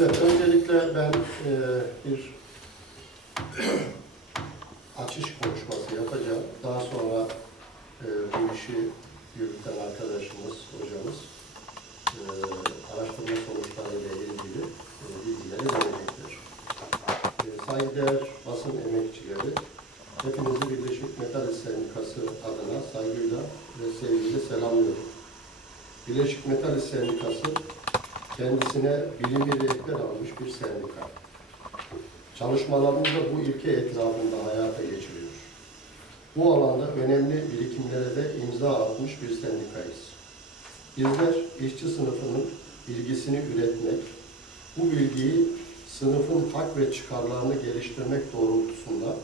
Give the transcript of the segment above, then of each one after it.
Evet, öncelikle ben e, bir açış konuşması yapacağım. Daha sonra e, bu işi yürüten arkadaşımız, hocamız e, araştırma sonuçlarıyla ilgili e, bilgileri verecektir. E, saygıdeğer basın emekçileri, hepinizi Birleşik Metal Sendikası adına saygıyla ve sevgiyle selamlıyorum. Birleşik Metal Sendikası kendisine bilimi rehber almış bir sendika. Çalışmalarını da bu ilke etrafında hayata geçiriyor. Bu alanda önemli birikimlere de imza atmış bir sendikayız. Bizler işçi sınıfının bilgisini üretmek, bu bilgiyi sınıfın hak ve çıkarlarını geliştirmek doğrultusunda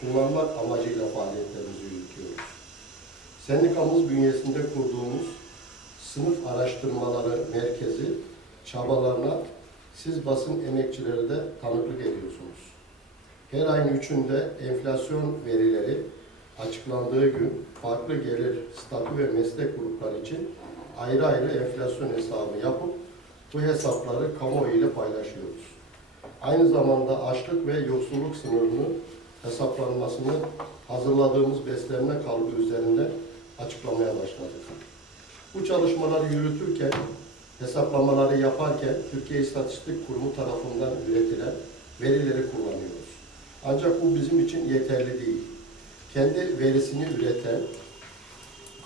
kullanmak amacıyla faaliyetlerimizi yürütüyoruz. Sendikamız bünyesinde kurduğumuz Sınıf Araştırmaları Merkezi çabalarına siz basın emekçileri de tanıklık ediyorsunuz. Her ayın üçünde enflasyon verileri açıklandığı gün farklı gelir, statü ve meslek grupları için ayrı ayrı enflasyon hesabı yapıp bu hesapları kamuoyu ile paylaşıyoruz. Aynı zamanda açlık ve yoksulluk sınırını hesaplanmasını hazırladığımız beslenme kalıbı üzerinde açıklamaya başladık. Bu çalışmaları yürütürken, hesaplamaları yaparken Türkiye İstatistik Kurumu tarafından üretilen verileri kullanıyoruz. Ancak bu bizim için yeterli değil. Kendi verisini üreten,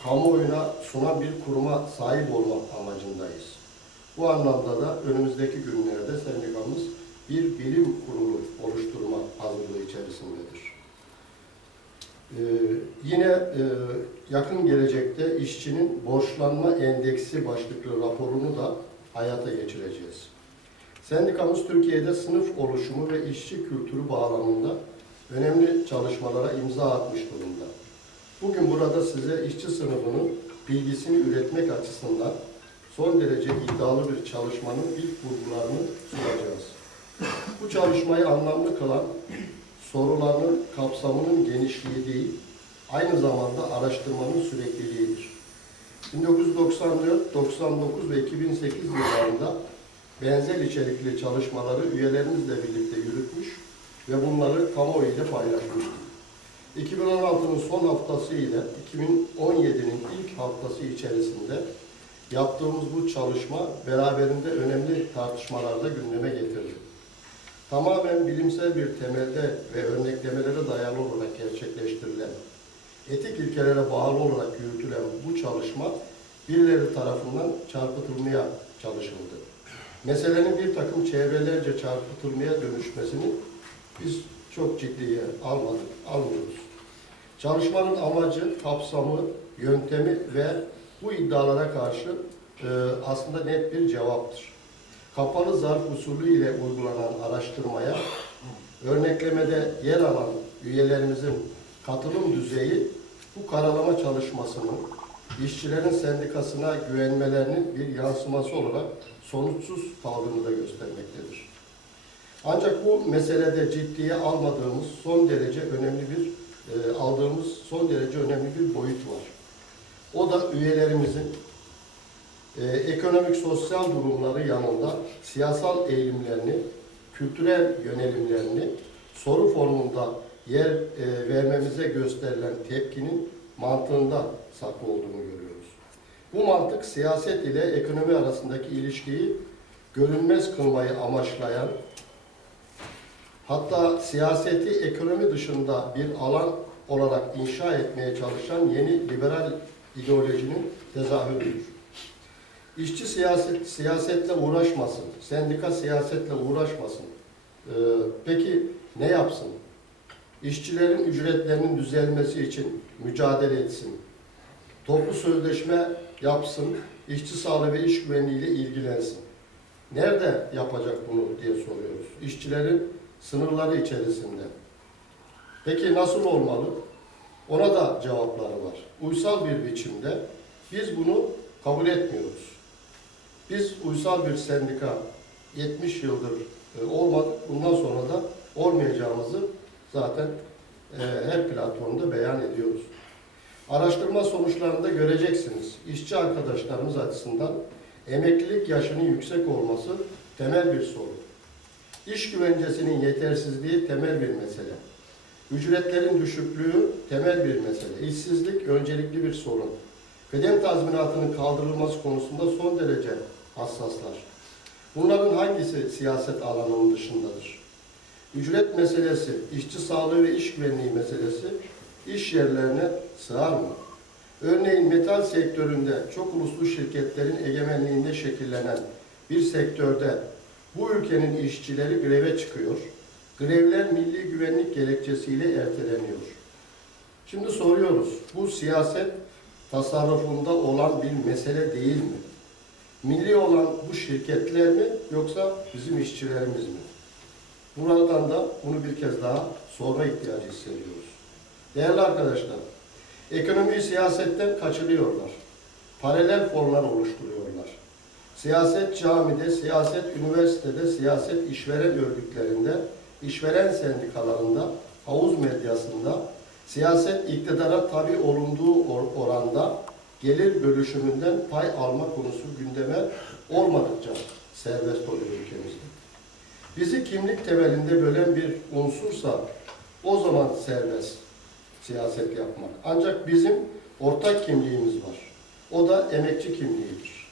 kamuoyuna sunan bir kuruma sahip olmak amacındayız. Bu anlamda da önümüzdeki günlerde sendikamız bir bilim kurulu oluşturma hazırlığı içerisindedir. Ee, yine e, yakın gelecekte işçinin borçlanma endeksi başlıklı raporunu da hayata geçireceğiz. Sendikamız Türkiye'de sınıf oluşumu ve işçi kültürü bağlamında önemli çalışmalara imza atmış durumda. Bugün burada size işçi sınıfının bilgisini üretmek açısından son derece iddialı bir çalışmanın ilk vurgularını sunacağız. Bu çalışmayı anlamlı kılan soruların kapsamının genişliği değil, aynı zamanda araştırmanın sürekliliğidir. 1994, 99 ve 2008 yıllarında benzer içerikli çalışmaları üyelerimizle birlikte yürütmüş ve bunları kamuoyu ile paylaşmıştık. 2016'nın son haftası ile 2017'nin ilk haftası içerisinde yaptığımız bu çalışma beraberinde önemli tartışmalarda gündeme getirdi. Tamamen bilimsel bir temelde ve örneklemelere dayalı olarak gerçekleştirilen, etik ilkelere bağlı olarak yürütülen bu çalışma birileri tarafından çarpıtılmaya çalışıldı. Meselenin bir takım çevrelerce çarpıtılmaya dönüşmesini biz çok ciddiye almadık, almıyoruz. Çalışmanın amacı, kapsamı, yöntemi ve bu iddialara karşı e, aslında net bir cevaptır. Kapalı zarf usulü ile uygulanan araştırmaya örneklemede yer alan üyelerimizin katılım düzeyi bu karalama çalışmasının işçilerin sendikasına güvenmelerinin bir yansıması olarak sonuçsuz kaldığını da göstermektedir. Ancak bu meselede ciddiye almadığımız son derece önemli bir e, aldığımız son derece önemli bir boyut var. O da üyelerimizin e, ekonomik sosyal durumları yanında siyasal eğilimlerini, kültürel yönelimlerini soru formunda yer e, vermemize gösterilen tepkinin mantığında saklı olduğunu görüyoruz. Bu mantık siyaset ile ekonomi arasındaki ilişkiyi görünmez kılmayı amaçlayan, hatta siyaseti ekonomi dışında bir alan olarak inşa etmeye çalışan yeni liberal ideolojinin tezahürüdür. İşçi siyaset, siyasetle uğraşmasın, sendika siyasetle uğraşmasın. Ee, peki ne yapsın? İşçilerin ücretlerinin düzelmesi için mücadele etsin. Toplu sözleşme yapsın, işçi sağlığı ve iş güvenliği ile ilgilensin. Nerede yapacak bunu diye soruyoruz. İşçilerin sınırları içerisinde. Peki nasıl olmalı? Ona da cevapları var. Uysal bir biçimde biz bunu kabul etmiyoruz. Biz uysal bir sendika 70 yıldır e, olmadık. Bundan sonra da olmayacağımızı zaten e, her platformda beyan ediyoruz. Araştırma sonuçlarında göreceksiniz. İşçi arkadaşlarımız açısından emeklilik yaşının yüksek olması temel bir sorun. İş güvencesinin yetersizliği temel bir mesele. Ücretlerin düşüklüğü temel bir mesele. İşsizlik öncelikli bir sorun. Kıdem tazminatının kaldırılması konusunda son derece hassaslar. Bunların hangisi siyaset alanının dışındadır? Ücret meselesi, işçi sağlığı ve iş güvenliği meselesi iş yerlerine sığar mı? Örneğin metal sektöründe çok uluslu şirketlerin egemenliğinde şekillenen bir sektörde bu ülkenin işçileri greve çıkıyor. Grevler milli güvenlik gerekçesiyle erteleniyor. Şimdi soruyoruz, bu siyaset tasarrufunda olan bir mesele değil mi? Milli olan bu şirketler mi yoksa bizim işçilerimiz mi? Buradan da bunu bir kez daha sorma ihtiyacı hissediyoruz. Değerli arkadaşlar, ekonomiyi siyasetten kaçırıyorlar. Paralel formlar oluşturuyorlar. Siyaset camide, siyaset üniversitede, siyaset işveren örgütlerinde, işveren sendikalarında, havuz medyasında, siyaset iktidara tabi olunduğu or- oranda gelir bölüşümünden pay alma konusu gündeme olmadıkça serbest oluyor ülkemizde. Bizi kimlik temelinde bölen bir unsursa o zaman serbest siyaset yapmak. Ancak bizim ortak kimliğimiz var. O da emekçi kimliğidir.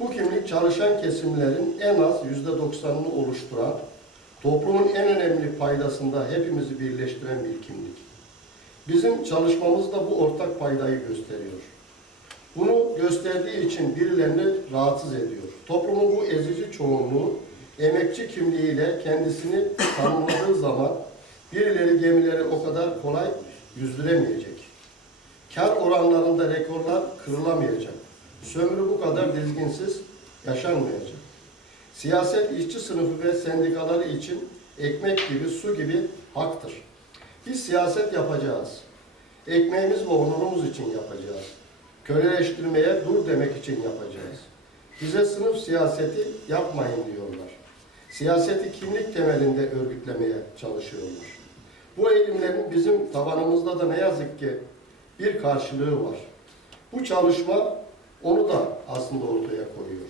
Bu kimlik çalışan kesimlerin en az yüzde doksanını oluşturan, toplumun en önemli paydasında hepimizi birleştiren bir kimlik. Bizim çalışmamız da bu ortak paydayı gösteriyor. Bunu gösterdiği için birilerini rahatsız ediyor. Toplumun bu ezici çoğunluğu emekçi kimliğiyle kendisini tanımladığı zaman birileri gemileri o kadar kolay yüzdüremeyecek. Kar oranlarında rekorlar kırılamayacak. Sömürü bu kadar dizginsiz yaşanmayacak. Siyaset işçi sınıfı ve sendikaları için ekmek gibi, su gibi haktır. Biz siyaset yapacağız. Ekmeğimiz ve onurumuz için yapacağız. Köleleştirmeye dur demek için yapacağız. Bize sınıf siyaseti yapmayın diyorlar. Siyaseti kimlik temelinde örgütlemeye çalışıyorlar. Bu eğilimlerin bizim tabanımızda da ne yazık ki bir karşılığı var. Bu çalışma onu da aslında ortaya koyuyor.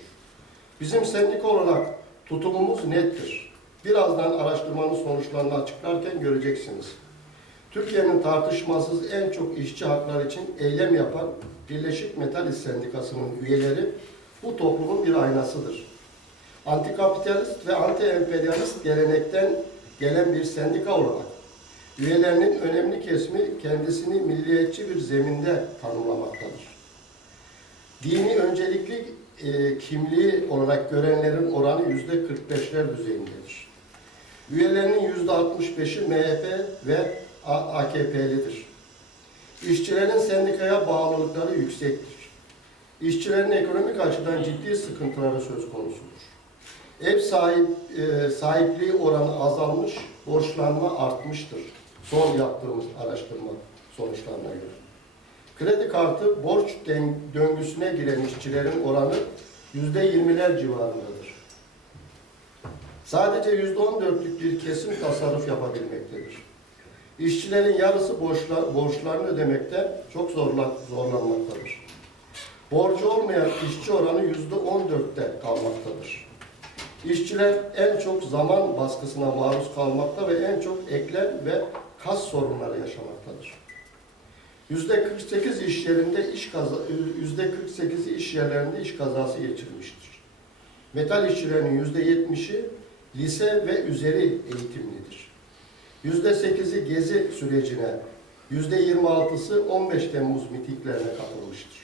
Bizim sendika olarak tutumumuz nettir. Birazdan araştırmanın sonuçlarını açıklarken göreceksiniz. Türkiye'nin tartışmasız en çok işçi hakları için eylem yapan Birleşik Metal İş Sendikası'nın üyeleri bu toplumun bir aynasıdır. Antikapitalist ve anti-emperyalist gelenekten gelen bir sendika olarak üyelerinin önemli kesimi kendisini milliyetçi bir zeminde tanımlamaktadır. Dini öncelikli e, kimliği olarak görenlerin oranı yüzde 45'ler düzeyindedir. Üyelerinin yüzde 65'i MHP ve AKP'lidir. İşçilerin sendikaya bağlılıkları yüksektir. İşçilerin ekonomik açıdan ciddi sıkıntıları söz konusudur. Ev sahip, e, sahipliği oranı azalmış, borçlanma artmıştır. Son yaptığımız araştırma sonuçlarına göre. Kredi kartı borç döngüsüne giren işçilerin oranı yüzde yirmiler civarındadır. Sadece yüzde on dörtlük bir kesim tasarruf yapabilmektedir. İşçilerin yarısı borçla, borçlarını ödemekte çok zorla, zorlanmaktadır. Borcu olmayan işçi oranı yüzde on dörtte kalmaktadır. İşçiler en çok zaman baskısına maruz kalmakta ve en çok eklem ve kas sorunları yaşamaktadır. Yüzde 48 iş yerinde iş kaza, yüzde 48'i iş yerlerinde iş kazası geçirmiştir. Metal işçilerinin yüzde 70'i lise ve üzeri eğitimlidir. Yüzde 8'i gezi sürecine, yüzde 26'sı 15 Temmuz mitinglerine katılmıştır.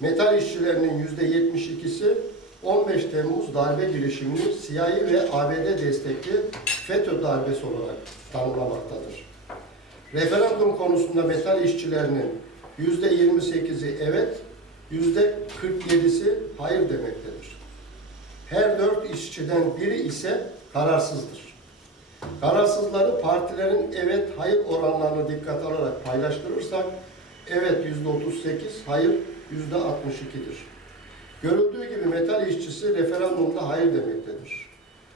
Metal işçilerinin yüzde 72'si 15 Temmuz darbe girişimini CIA ve ABD destekli FETÖ darbesi olarak tanımlamaktadır. Referandum konusunda metal işçilerinin yüzde 28'i evet, yüzde 47'si hayır demektedir. Her dört işçiden biri ise kararsızdır. Kararsızları partilerin evet hayır oranlarını dikkat alarak paylaştırırsak evet yüzde 38, hayır yüzde 62'dir. Görüldüğü gibi metal işçisi referandumda hayır demektedir.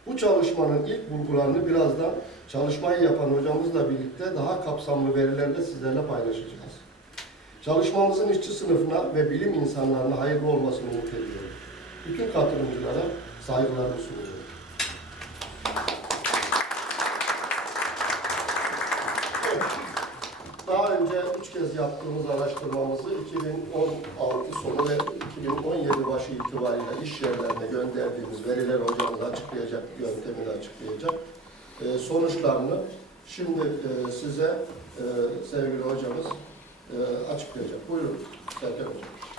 Bu çalışmanın ilk bulgularını birazdan çalışmayı yapan hocamızla birlikte daha kapsamlı verilerle sizlerle paylaşacağız. Çalışmamızın işçi sınıfına ve bilim insanlarına hayırlı olmasını umut ediyorum. Bütün katılımcılara saygılarımı sunuyorum. Üç kez yaptığımız araştırmamızı 2016 sonu ve 2017 başı itibariyle iş yerlerine gönderdiğimiz veriler hocamız açıklayacak, yöntemini açıklayacak. Ee, sonuçlarını şimdi e, size e, sevgili hocamız e, açıklayacak. Buyurun Serkan Hocam.